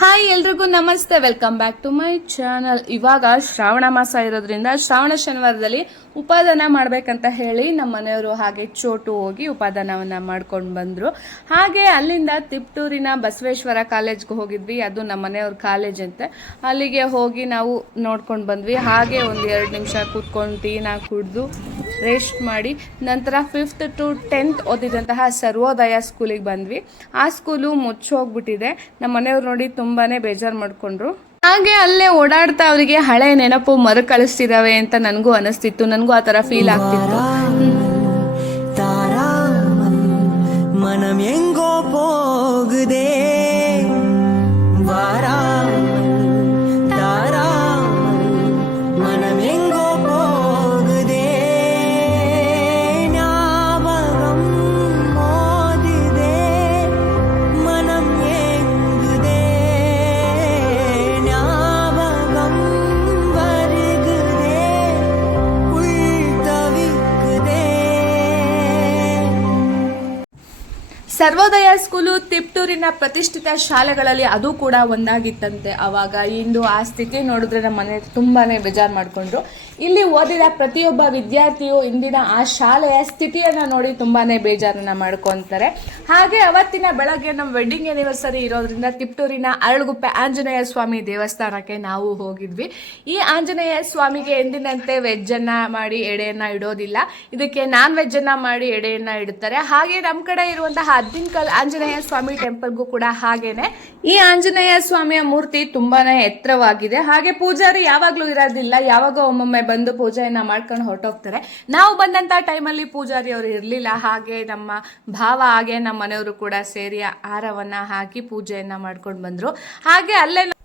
Hi ಎಲ್ರಿಗೂ ನಮಸ್ತೆ. Welcome back to my channel ಇವಾಗ ಶ್ರಾವಣ ಮಾಸ ಇರೋದ್ರಿಂದ ಶ್ರಾವಣ ಶನಿವಾರದಲ್ಲಿ ಉಪಾದಾನ ಮಾಡ್ಬೇಕಂತ ಹೇಳಿ ನಮ್ಮ ಮನೆಯವರು ಹಾಗೆ ಚೋಟು ಹೋಗಿ ಉಪಾದಾನವನ್ನ ಮಾಡ್ಕೊಂಡು ಬಂದ್ರು. ಹಾಗೆ ಅಲ್ಲಿಂದ ತಿಪ್ಟೂರಿನ ಬಸವೇಶ್ವರ ಕಾಲೇಜ್ಗೆ ಹೋಗಿದ್ವಿ. ಅದು ನಮ್ಮ ಮನೆಯವ್ರ ಕಾಲೇಜ್ ಅಂತೆ. ಅಲ್ಲಿಗೆ ಹೋಗಿ ನಾವು ನೋಡ್ಕೊಂಡು ಬಂದ್ವಿ. ಹಾಗೆ ಒಂದು ಎರಡು ನಿಮಿಷ ಕೂತ್ಕೊಂಡು ಟೀನ ಕುಡಿದು ರೆಸ್ಟ್ ಮಾಡಿ. ನಂತರ ಫಿಫ್ತ್ ಟು ಟೆಂತ್ ಓದಿದಂತಹ ಸರ್ವೋದಯ ಸ್ಕೂಲಿಗೆ ಬಂದ್ವಿ. ಆ ಸ್ಕೂಲು ಮುಚ್ಚೋಗ್ಬಿಟ್ಟಿದೆ ನಮ್ಮ ಮನೆಯವ್ರು ನೋಡಿ ತುಂಬಾನೇ ಬೇಜಾರು ಮಾಡ್ಕೊಂಡ್ರು. ಹಾಗೆ ಅಲ್ಲೇ ಓಡಾಡ್ತಾ ಅವರಿಗೆ ಹಳೆ ನೆನಪು ಮರುಕಳಿಸ್ತಿದಾವೆ ಅಂತ ನನಗೂ ಅನಿಸ್ತಿತ್ತು. ನನಗೂ ಆ ಥರ ಫೀಲ್ ಆಗ್ತಿತ್ತು. ಸರ್ವೋದಯ ಸ್ಕೂಲು ತಿಪ್ಟೂರಿನ ಪ್ರತಿಷ್ಠಿತ ಶಾಲೆಗಳಲ್ಲಿ ಅದು ಕೂಡ ಒಂದಾಗಿತ್ತಂತೆ. ಅವಾಗ ಇಂದು ಆ ಸ್ಥಿತಿ ನೋಡಿದ್ರೆ ನಮ್ಮ ಮನೆ ತುಂಬಾನೇ ಬೇಜಾರು ಮಾಡಿಕೊಂಡ್ರು. ಇಲ್ಲಿ ಓದಿದ ಪ್ರತಿಯೊಬ್ಬ ವಿದ್ಯಾರ್ಥಿಯು ಇಂದಿನ ಆ ಶಾಲೆಯ ಸ್ಥಿತಿಯನ್ನ ನೋಡಿ ತುಂಬಾನೇ ಬೇಜಾರನ್ನ ಮಾಡ್ಕೊಂತಾರೆ. ಹಾಗೆ ಅವತ್ತಿನ ಬೆಳಗ್ಗೆ ನಮ್ಮ ವೆಡ್ಡಿಂಗ್ ಆನಿವರ್ಸರಿ ಇರೋದ್ರಿಂದ ತಿಪ್ಟೂರಿನ ಅರಳುಗುಪ್ಪೆ ಆಂಜನೇಯ ಸ್ವಾಮಿ ದೇವಸ್ಥಾನಕ್ಕೆ ನಾವು ಹೋಗಿದ್ವಿ. ಈ ಆಂಜನೇಯ ಸ್ವಾಮಿಗೆ ಎಂದಿನಂತೆ ವೆಜ್ಜನ್ನು ಮಾಡಿ ಎಡೆಯನ್ನ ಇಡೋದಿಲ್ಲ. ಇದಕ್ಕೆ ನಾನ್ ವೆಜ್ಜನ್ನು ಮಾಡಿ ಎಡೆಯನ್ನ ಇಡುತ್ತಾರೆ ಹಾಗೆ ನಮ್ಮ ಕಡೆ ಇರುವಂತಹ ಅದ್ದಿನಕಲ್ ಆಂಜನೇಯ ಸ್ವಾಮಿ ಟೆಂಪಲ್ಗೂ ಕೂಡ ಹಾಗೇನೆ. ಈ ಆಂಜನೇಯ ಸ್ವಾಮಿಯ ಮೂರ್ತಿ ತುಂಬಾನೇ ಎತ್ತರವಾಗಿದೆ. ಹಾಗೆ ಪೂಜಾರಿ ಯಾವಾಗ್ಲೂ ಇರೋದಿಲ್ಲ. ಯಾವಾಗ ಒಮ್ಮೊಮ್ಮೆ ಬಂದು ಪೂಜೆಯನ್ನ ಮಾಡ್ಕೊಂಡು ಹೊರಟೋಗ್ತಾರೆ. ನಾವು ಬಂದಂತ ಟೈಮಲ್ಲಿ ಪೂಜಾರಿ ಅವರು ಇರಲಿಲ್ಲ. ಹಾಗೆ ನಮ್ಮ ಭಾವ ಹಾಗೆ ನಮ್ಮ ಮನೆಯವರು ಕೂಡ ಸೇರಿ ಹಾರವನ್ನ ಹಾಕಿ ಪೂಜೆಯನ್ನ ಮಾಡ್ಕೊಂಡು ಬಂದ್ರು. ಹಾಗೆ ಅಲ್ಲೇ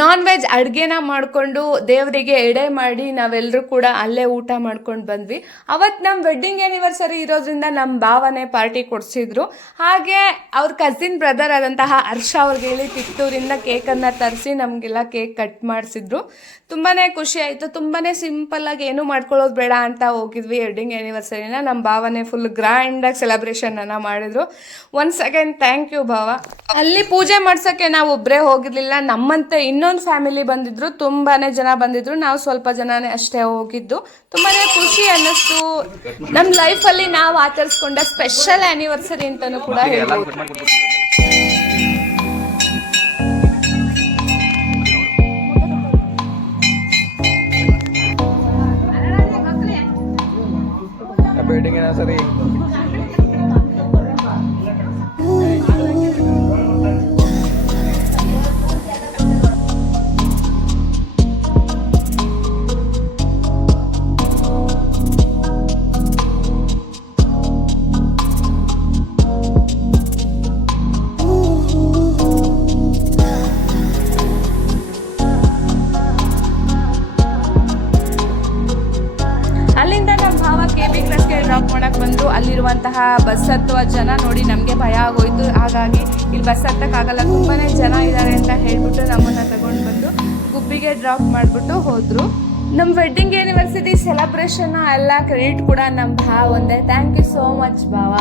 ನಾನ್ ವೆಜ್ ಅಡುಗೆನ ಮಾಡಿಕೊಂಡು ದೇವರಿಗೆ ಎಡೆ ಮಾಡಿ ನಾವೆಲ್ಲರೂ ಕೂಡ ಅಲ್ಲೇ ಊಟ ಮಾಡ್ಕೊಂಡು ಬಂದ್ವಿ. ಅವತ್ತು ನಮ್ಮ ವೆಡ್ಡಿಂಗ್ ಆ್ಯನಿವರ್ಸರಿ ಇರೋದ್ರಿಂದ ನಮ್ಮ ಭಾವನೆ ಪಾರ್ಟಿ ಕೊಡಿಸಿದ್ರು. ಹಾಗೆ ಅವ್ರ ಕಸಿನ್ ಬ್ರದರ್ ಆದಂತಹ ಹರ್ಷ ಅವ್ರಿಗೆ ಹೇಳಿ ಕಿತ್ತೂರಿಂದ ಕೇಕನ್ನು ತರಿಸಿ ನಮಗೆಲ್ಲ ಕೇಕ್ ಕಟ್ ಮಾಡಿಸಿದ್ರು. ತುಂಬಾ ಖುಷಿ ಆಯಿತು. ತುಂಬಾ ಸಿಂಪಲ್ಲಾಗಿ ಏನು ಮಾಡ್ಕೊಳ್ಳೋದು ಬೇಡ ಅಂತ ಹೋಗಿದ್ವಿ ವೆಡ್ಡಿಂಗ್ ಆ್ಯನಿವರ್ಸರಿನ ನಮ್ಮ ಭಾವನೆ ಫುಲ್ ಗ್ರ್ಯಾಂಡಾಗಿ ಸೆಲೆಬ್ರೇಷನನ್ನು ಮಾಡಿದ್ರು. ಒನ್ಸ್ ಅಗೇನ್ ಥ್ಯಾಂಕ್ ಯು ಭಾವ. ಅಲ್ಲಿ ಪೂಜೆ ಮಾಡ್ಸೋಕ್ಕೆ ನಾವು ಒಬ್ಬರೇ ಹೋಗಿರಲಿಲ್ಲ. ನಮ್ಮಂತೆ ಇನ್ನೊಂದು ಫ್ಯಾಮಿಲಿ ಬಂದಿದ್ರು ತುಂಬಾನೇ ಜನ ಬಂದಿದ್ರು. ನಾವು ಸ್ವಲ್ಪ ಜನನೇ ಅಷ್ಟೇ ಹೋಗಿದ್ದು. ತುಂಬಾನೇ ಖುಷಿ ಅನ್ನಿಸ್ತು. ನಮ್ಮ ಲೈಫಲ್ಲಿ ನಾವು ಆಚರಿಸ್ಕೊಂಡ ಸ್ಪೆಷಲ್ ಆನಿವರ್ಸರಿ ಅಂತಲೂ ಕೂಡ ಹೇಳ್ಬೋದು. ಸರಿ? ಬಂದ್ರು ಅಲ್ಲಿರುವಂತಹ ಬಸ್ ಹತ್ತುವ ಜನ ನೋಡಿ ನಮಗೆ ಭಯ ಆಗೋಯ್ತು. ಹಾಗಾಗಿ ಇಲ್ಲಿ ಬಸ್ ಹತ್ತಕ್ಕಾಗಲ್ಲ. ತುಂಬಾ ಜನ ಇದ್ದಾರೆ ಅಂತ ಹೇಳ್ಬಿಟ್ಟು ನಮ್ಮನ್ನು ತಗೊಂಡು ಬಂದು ಗುಬ್ಬಿಗೆ ಡ್ರಾಪ್ ಮಾಡಿಬಿಟ್ಟು ಹೋದರು. ನಮ್ಮ ವೆಡ್ಡಿಂಗ್ ಯೂನಿವರ್ಸಿಟಿ ಸೆಲೆಬ್ರೇಷನ್ ಎಲ್ಲ ಕ್ರೆಡಿಟ್ ಕೂಡ ನಮ್ಮ ಭಾವ ಒಂದೇ. ಥ್ಯಾಂಕ್ ಯು ಸೋ ಮಚ್ ಭಾವ.